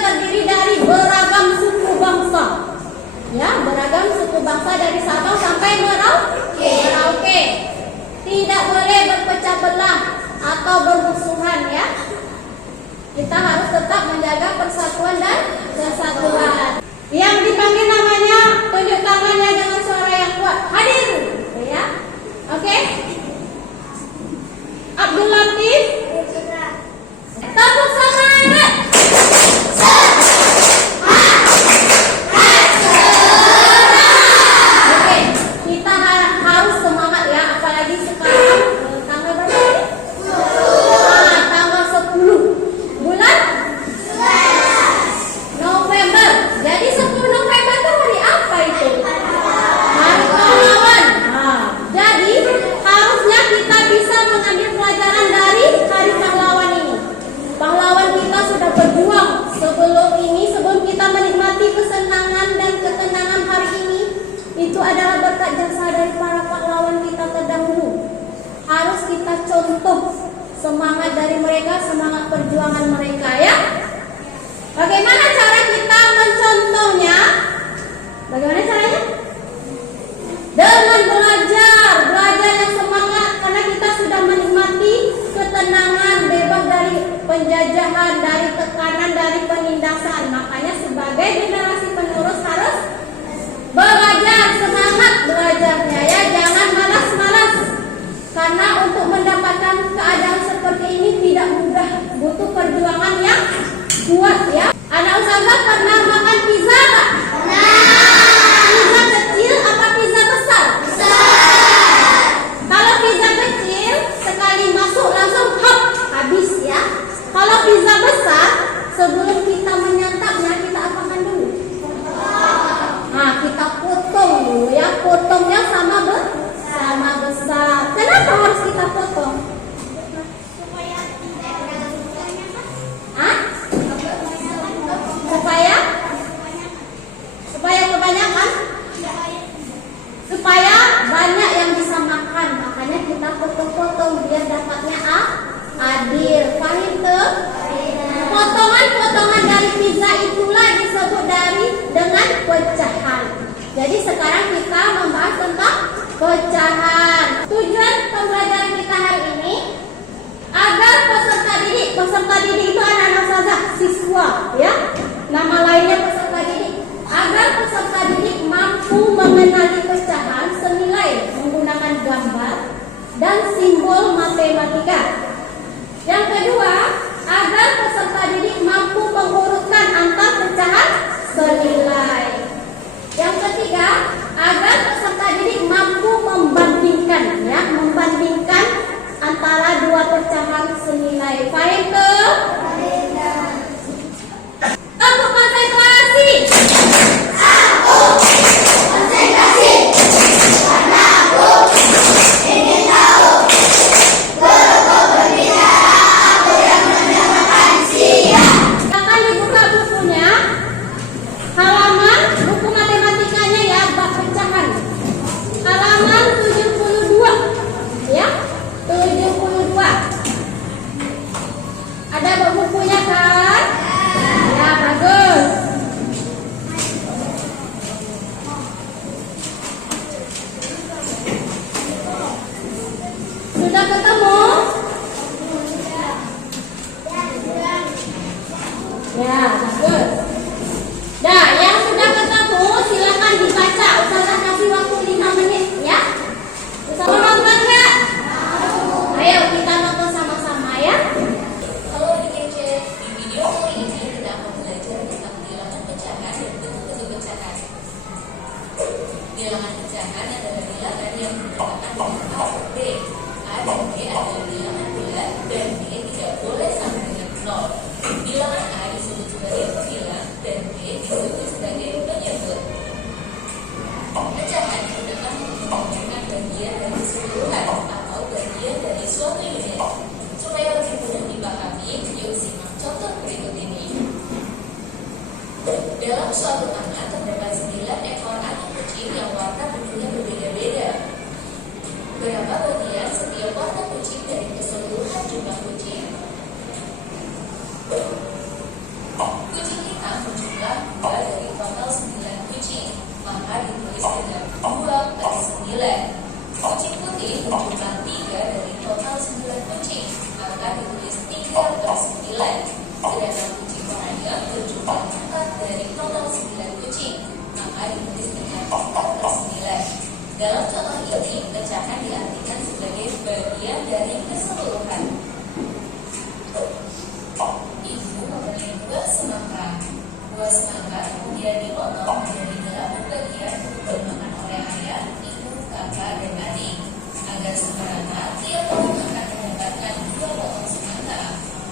terdiri dari beragam suku bangsa. Ya, beragam suku bangsa dari Sabang sampai Merauke. Tidak boleh berpecah belah atau bermusuhan ya. Kita harus tetap menjaga persatuan dan kesatuan. Yang dipanggil namanya tunjuk tangannya dengan suara yang kuat. Hadir, ya. Oke. Abdul Latif. Tepuk semangat. Oke, kita harus semangat ya, apalagi sekarang tanggal berapa? Tanggal 10 bulan November. Jadi 10 November itu hari apa itu? Hari pahlawan. Jadi harusnya kita bisa mengambil pelajaran dari hari pahlawan ini. Pahlawan kita sudah berjuang sebelum kita menikmati kesenangan dan ketenangan hari ini. Itu adalah berkat jasa dari para pahlawan kita terdahulu. Harus kita contoh semangat dari mereka, semangat perjuangan mereka ya. Bagaimana cara kita mencontohnya? Bagaimana caranya? Dengan belajar yang semangat, karena kita sudah menikmati ketenangan, bebas dari penjajahan, dari tekanan, dari penindasan. Makanya sebagai generasi penerus harus belajar, semangat belajarnya ya, jangan malas-malas. Karena untuk mendapatkan keadaan seperti ini tidak mudah, butuh perjuangan yang kuat ya. Anak ustazah pernah makan pizza nggak? Pizza kecil apa pizza besar? Besar. Kalau pizza kecil sekali masuk langsung hop habis ya. Kalau pizza besar sebelum kita menyantapnya kita apakan dulu? Nah, kita potong dulu ya. Potongnya sama besar. Kenapa harus kita potong? Supaya kebanyakan, supaya banyak yang bisa makan. Makanya kita potong-potong biar dapatnya adil. Paham tuh? Potongan-potongan dari pizza itulah disebut dengan pecahan. Jadi sekarang kita membahas tentang pecahan. Tujuan pembelajaran kita hari ini agar peserta didik itu anak-anak ustazah, siswa ya. Nama lainnya peserta didik. Agar peserta didik mampu mengenali pecahan senilai menggunakan gambar dan simbol matematika. Yang kedua, agar peserta didik mampu mengurutkan antar pecahan senilai. Yang ketiga, agar peserta didik mampu membandingkan antara dua pecahan senilai. Paham tuh? Aku konsentrasi. Karena aku ingin tahu. Guruku berbicara, aku yang mendengarkan. Siap. Silakan dibuka bukunya. Halaman buku matematikanya ya, bab pecahan. Halaman 72. Ya, 72. Ada bukunya kan? Ya, bagus. Sudah ketemu? Ya, bagus. Nah, yang sudah ketemu silakan dibaca. Ustazah kasih waktu 5 menit ya. Ustazah nonton nggak? Ayo kita nonton sama-sama ya. Halo adik-adik, di video kali ini kita akan belajar tentang bilangan pecahan dan bentuk-bentuk pecahan. Bilangan pecahan adalah bilangan yang menggunakan bentuk A dan B. A dan B adalah bilangan bulat dan B tidak boleh sama dengan 0. Bilangan A disebut sebagai pemilang dan B disebut sebagai penyebut. Pecahan digunakan untuk menentukan bagian dari keseluruhan atau bagian dari suatu unit. Supaya lebih mudah dipahami, yuk simak contoh berikut ini. Dalam suatu taman terdapat 9 ekor anak kucing yang warna tubuhnya berbeda-beda. Berapa bagian setiap warna kucing dari keseluruhan jumlah kucing? Kucing berjumlah 3 dari total 9 kucing, maka ditulis 3/9. Sedangkan kucing Pomeranian berjumlah 4 dari total 9 kucing, maka ditulis dengan 4/9. Dalam contoh ini, pecahan diartikan sebagai bagian dari keseluruhan. Ibu membeli buah semangka. Buah semangka kemudian dipotong menjadi 8 bagian untuk dimakan oleh ayah, ibu, kakak, dan adik. Agar semerata, tiap orang akan mendapatkan 2 potong semangka.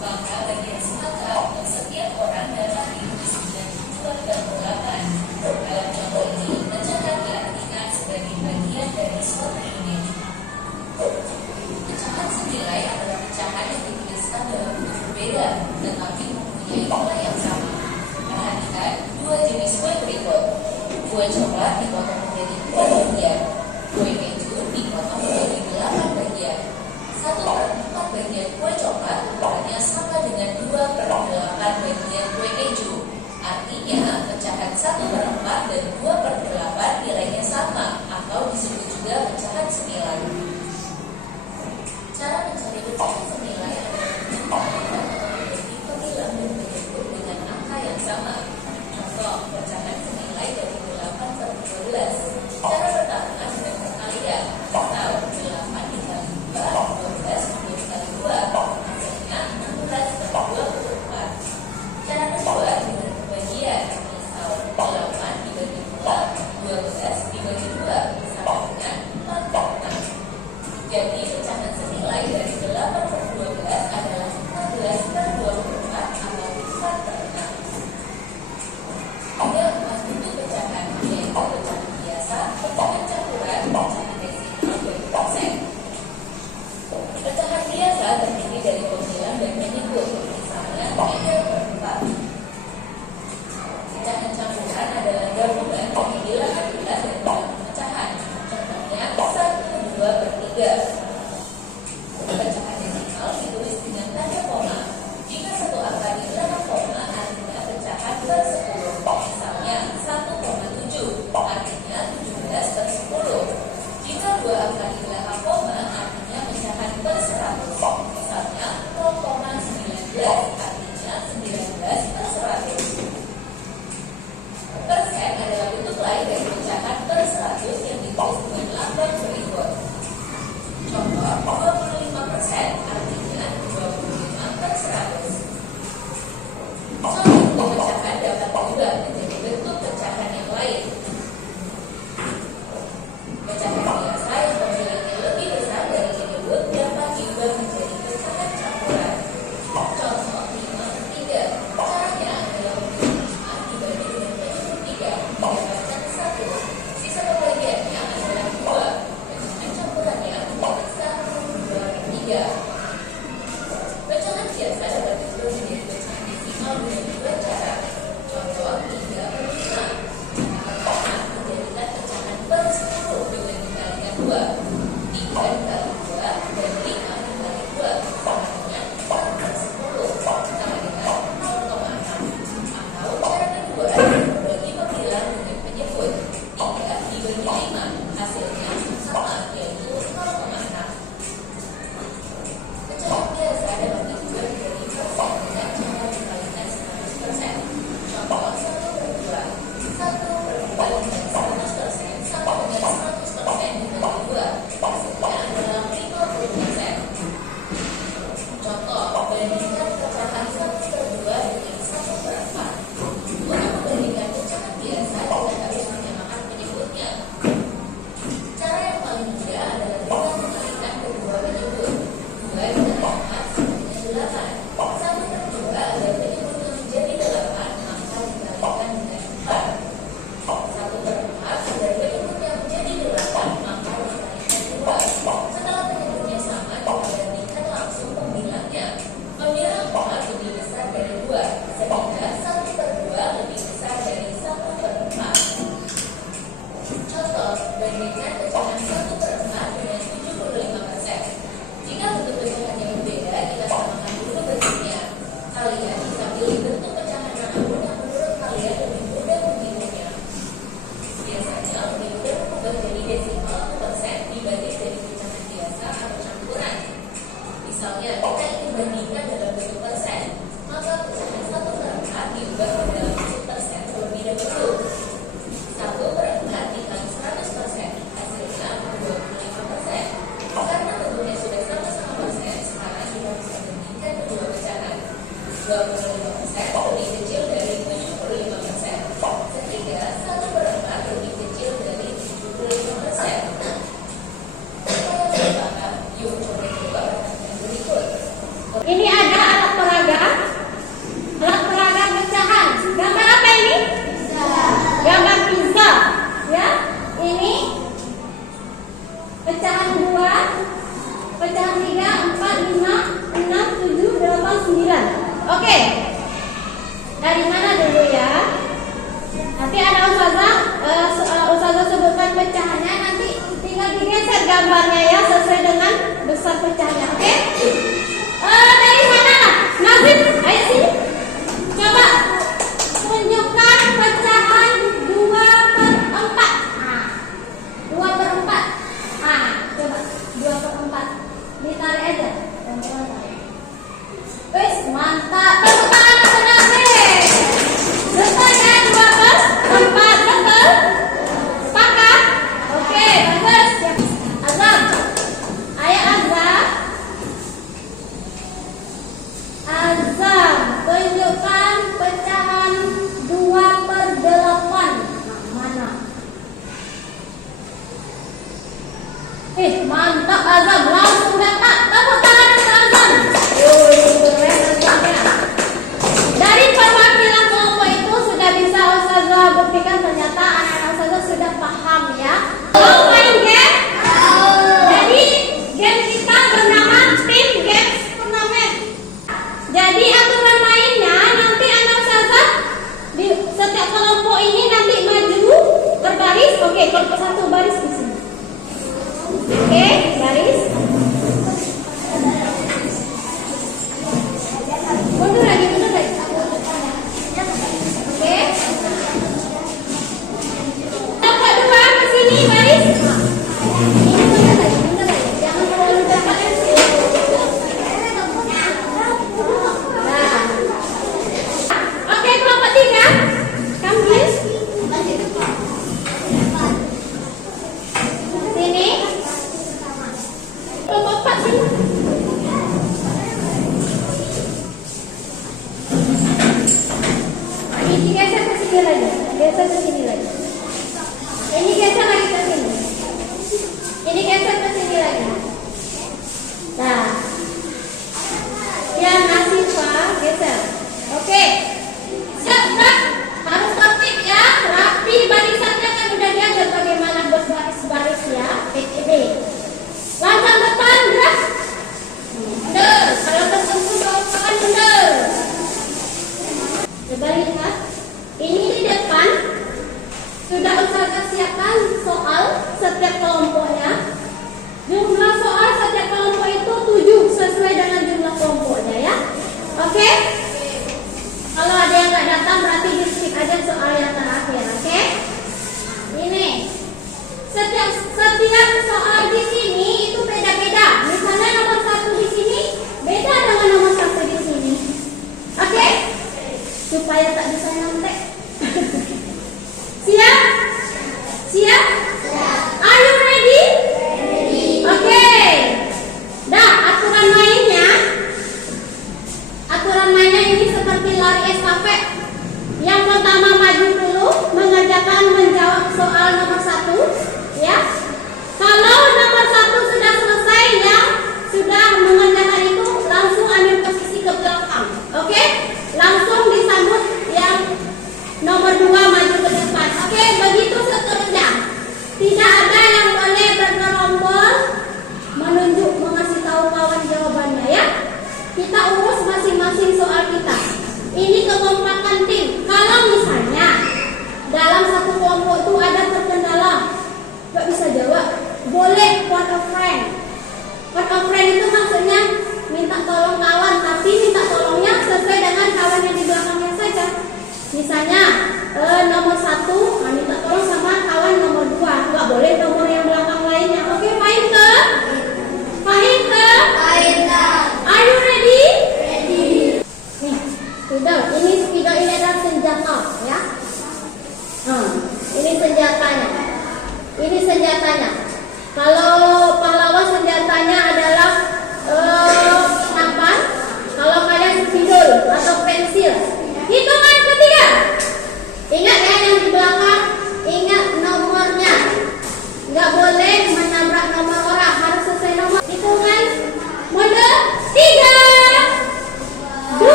Maka bagian semangka untuk setiap orang dapat ditulis dengan 2/8. Dalam contoh ini, pecahan diartikan sebagai bagian dari suatu unit. Pecahan senilai adalah pecahan yang dituliskan dalam bentuk berbeda, tetapi mempunyai nilai yang sama. Perhatikan 2 jenis kue berikut. Kue coklat dipotong menjadi 2 bagian. Kue keju dipotong menjadi 8 bagian. 1/4 bagian kue coklat ukurannya sama dengan 2/8 bagian kue keju. Artinya, pecahan 1/4 dan 2/8 nilainya sama, atau disebut juga pecahan senilai. Cara mencari pecahan senilai adalah dengan menjadi pemilang dan menyebut dengan angka yang sama. Contoh, pecahan senilai dari 8/12. Cara pertama dengan perkalian, atau 8 dikali 2, 12 dikali 2, hasilnya 16/24. Cara kedua dengan pembagian, misal 8 dibagi 2, 12 dibagi 2, sama dengan 4/6. Jadi pecahan senilai dari 8/12 adalah 14/24 atau 4/6. Ada 4 bentuk pecahan, yaitu pecahan biasa, pecahan campuran, pecahan desimal, dan persen. Pecahan biasa terdiri dari pembilang dan menyebut, misalnya 3/4. Pecahan campuran adalah gabungan pembilang, bulat, dan bilangan pecahan. Contohnya 1/2/3. Oke. Dari mana dulu ya? Nanti ada Ustazah sebutkan pecahannya, nanti tinggal digeser gambarnya ya sesuai dengan besar pecahannya. Oke? Dari mana? Nazim, ayo sini. Coba tunjukkan pecahan 2/4. Nah, 2/4. Nah, coba 2/4. Ditarik aja. Wes, mantap. Tepuk tangan untuk Nazim. Betul ya, 2/4. Betul? Sepakat? Oke, bagus. Azam. Ayo Azam. Azam, tunjukkan pecahan 2/8. Nah, mana? Mantap Azam, langsung dapat. Tepuk tangan untuk Azam. Keren Azamnya. Dari perwakilan kelompok itu sudah bisa Ustazah buktikan ternyata anak-anak Ustazah sudah paham ya. Mau main game? Jadi game kita bernama Team Games Turnamen. Jadi aturan mainnya nanti anak Ustazah di setiap kelompok ini nanti maju berbaris. Oke, kelompok satu baris di sini. Oke, baris. Mundur lagi, mundur lagi. Oke. Kelompok dua ke sini baris. Ini mundur lagi, mundur lagi. Jangan terlalu dekat ya. Nah. Oke, kelompok tiga. Kambil. Sini. Kelompok empat sini. Ini geser ke sini lagi. Geser ke sini lagi. Ini geser lagi ke sini. Ini geser ke sini lagi. Nah. Ya, Nasifa geser. Oke. Siap, siap. Harus tertib ya. Rapi barisannya kan udah diajar bagaimana berbaris-baris ya. PTB. Langkah depan gerak. Mundur. Kalau tersentuh bawah mundur. Coba lihat. Ini di depan sudah Ustazah siapkan soal setiap kelompoknya. Jumlah soal setiap kelompok itu 7 sesuai dengan jumlah kelompoknya ya. Oke? Kalau ada yang nggak datang berarti di skip aja soal yang terakhir. Oke? Ini setiap soal di sini itu beda-beda. Misalnya nomor 1 di sini beda dengan nomor 1 di sini. Oke? Supaya tak bisa nyontek. Siap? Siap? Are you ready? Oke. Nah, aturan mainnya ini seperti lari estafet. Yang pertama maju dulu, mengerjakan menjawab soal nomor 1, ya. Kalau nomor 1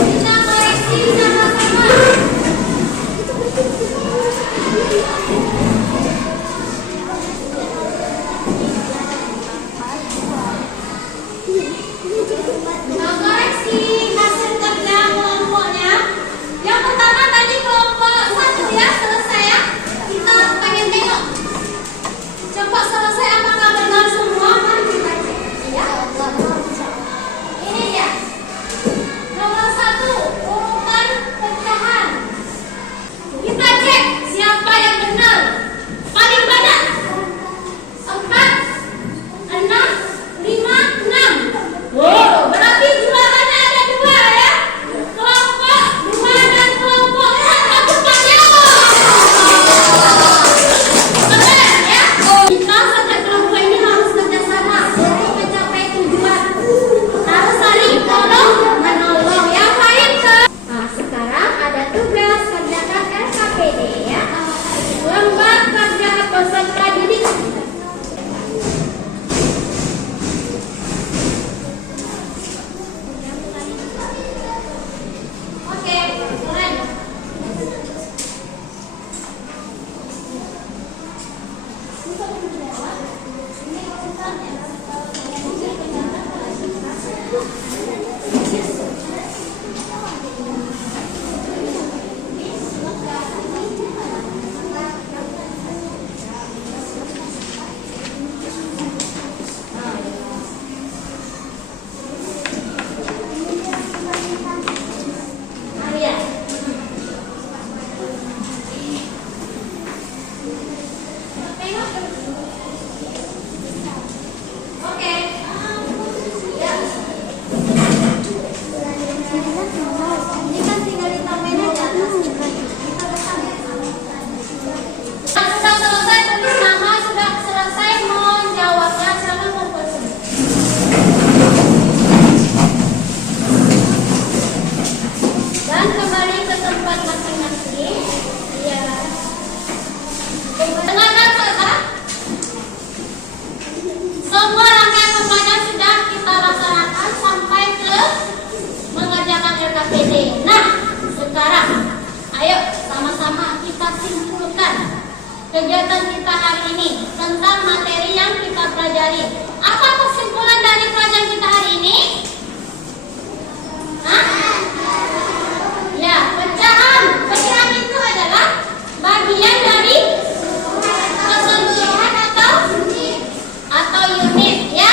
Kita koreksi sama-sama. Nah, koreksi hasil kerja kelompoknya. Yang pertama tadi kelompok 1 ya, selesai ya. Kita pengen tengok. Coba selesai apakah benar semua? Mari kita cek. Ya. Ini dia. Nomor 1, urutan pecahan. Kita cek siapa yang benar. Paling banyak 4, 6, 5, 6. Wow, berarti juaranya ada 2 ya. Kelompok 2 dan kelompok 1 pakai keren ya. Kita setiap kelompok ini harus kerjasama untuk mencapai tujuan. Harus saling tolong menolong ya, baik kan? Nah, sekarang ada tugas kerjakan RKPD ya. Lembar kerja peserta didik. Oke, keren. Maria. Oke. Ya. Ini kan tinggal ditambahin aja atasnya. Sudah selesai tulis nama, sudah selesai menjawabnya, silakan kumpul semua. Dan kembali ke tempat masing-masing. Ya. Dengarkan saja. Semua rangkaian pembelajaran sudah kita laksanakan sampai ke mengerjakan RKPD. Nah, sekarang ayo sama-sama kita simpulkan kegiatan kita hari ini tentang materi yang kita pelajari. Apa kesimpulan dari pelajaran kita hari ini? Hah? Ya, pecahan. Pecahan itu adalah bagian dari keseluruhan atau unit ya.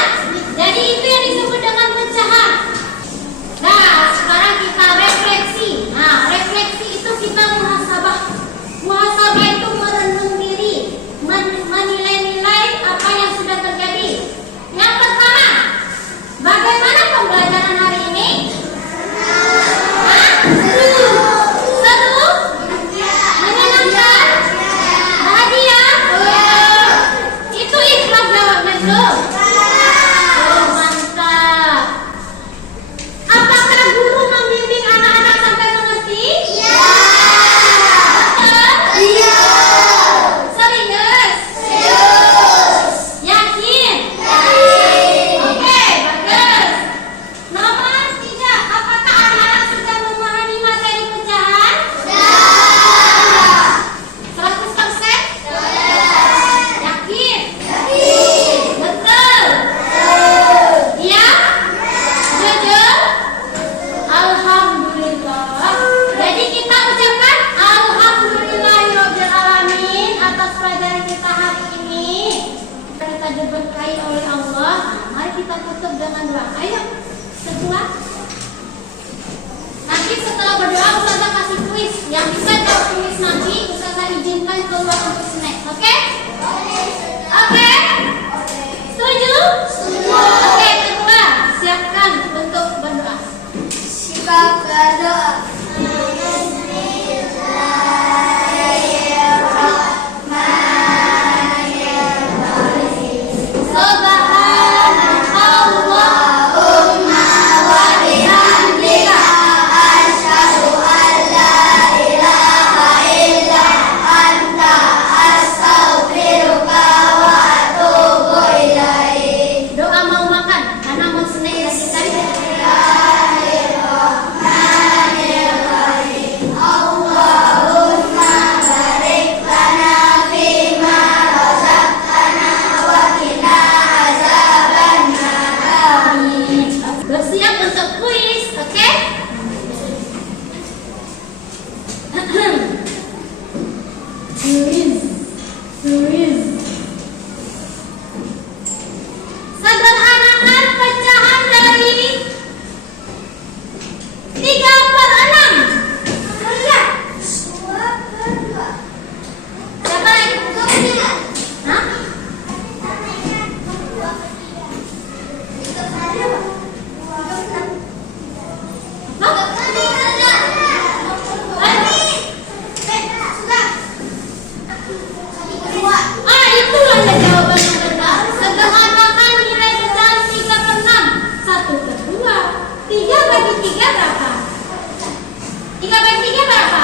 Jadi itu yang disebut dengan pecahan. Nah, sekarang kita refleksi. Nah, refleksi itu kita muhasabah. Muhasabah itu merenung diri, menilai-nilai apa yang sudah terjadi. Yang pertama, bagaimana pembelajaran hari ini? Hah? Seru? Menyenangkan? Bahagia? Itu ikhlas jawabnya belum? Oh, mantap. Apakah guru membimbing anak-anak sampai mengerti? Iya. Iya. Serius? Serius. Yakin? Yakin. Oke, bagus. Nomor 3, apakah anak-anak sudah memahami materi pecahan? Sudah. 100%? Yakin? Yakin. Betul? Iya? Jujur? Alhamdulillah. Jadi kita ucapkan Alhamdulillahirrahmanirrahim atas pelajaran kita hari ini. Kita diberkahi oleh Allah. Mari kita tutup dengan doa. Ayo, semua. Nanti setelah berdoa Ustazah kasih kuis. Yang bisa jawab kuis nanti Ustazah izinkan keluar untuk snack. Oke? Oke? Setuju? Setuju. Oke, kedua, siapkan 3 bagi 3 berapa? 3 bagi 3 berapa?